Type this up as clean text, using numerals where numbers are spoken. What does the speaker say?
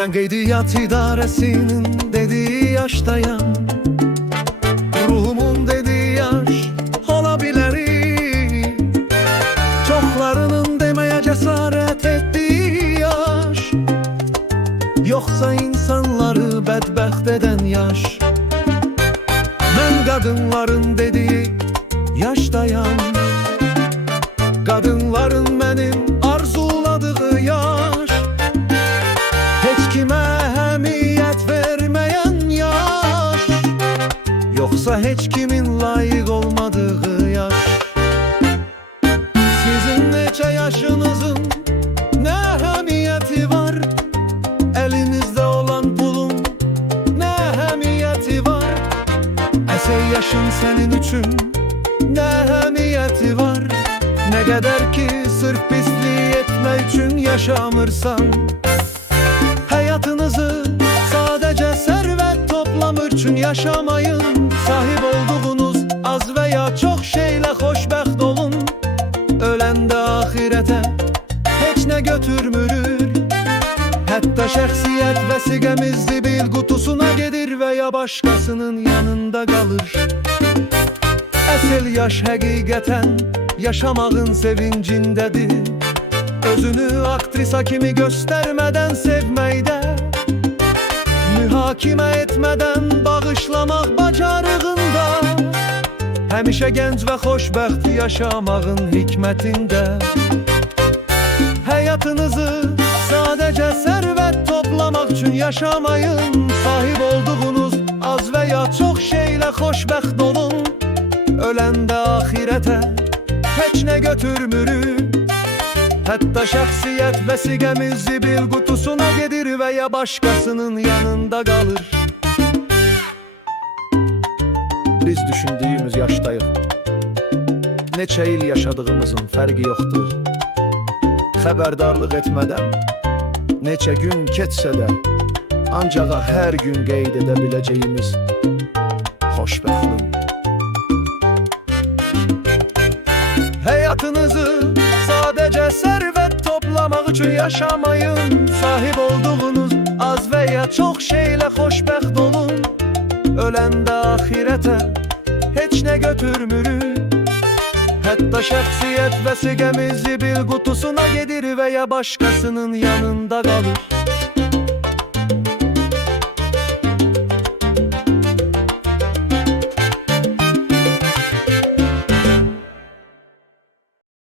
Ben qeydiyyat idarəsinin dediği yaşdayam. Ruhumun dediği yaş ola bilərik. Çoxlarının deməyə cəsarət etdiyi yaş, yoxsa insanları bədbəxt edən yaş. Mən qadınların dediği yaşdayam. Qadınların mənim arzuladığı yaş, heç kimə əhəmiyyət verməyən yaş, yoxsa heç kimin layiq olmadığı yaş. Sizin neçə yaşınızın nə əhəmiyyəti var? Əlinizdə olan pulun nə əhəmiyyəti var? Əsəy yaşın sənin üçün nə əhəmiyyəti var? Nə qədər ki sırf pislik etmək üçün yaşamırsan, həyatınızı sadəcə sərvət toplamaq üçün yaşamayın. Sahib olduğunuz az və ya çox şeylə xoşbəxt olun. Öləndə axirətə heç nə götürmürük. Hətta şəxsiyyət vəsiqəmiz zibil qutusuna gedir və ya başqasının yanında qalır. Əsl yaş həqiqətən yaşamağın sevincindədir. Özünü aktrisa kimi göstərmədən sevməkdə, mühakimə etmədən bağışlamaq bacarığında, həmişə gənc və xoşbəxt yaşamağın hikmətində. Həyatınızı sadəcə sərvət toplamaq üçün yaşamayın. Sahib olduğunuz az və ya çox şeylə xoşbəxt olun. Öləndə axirətə heç nə götürmürük. Hətta şəxsiyyət vəsiqəmiz zibil qutusuna gedir və ya başqasının yanında qalır. Biz düşündüyümüz yaşdayıq. Neçə il yaşadığımızın fərqi yoxdur. Xəbərdarlıq etmədən neçə gün keçsə də, ancaq hər gün qeyd edə biləcəyimiz xoşbəxtlik. Həyatınızı sadəcə sərvət toplamaq üçün yaşamayın. Sahib olduğunuz az və ya çox şeylə xoşbəxt olun. Öləndə axirətə heç nə götürmürük. Hətta şəxsiyyət vəsiqəmiz zibil qutusuna gedir və ya başqasının yanında qalır.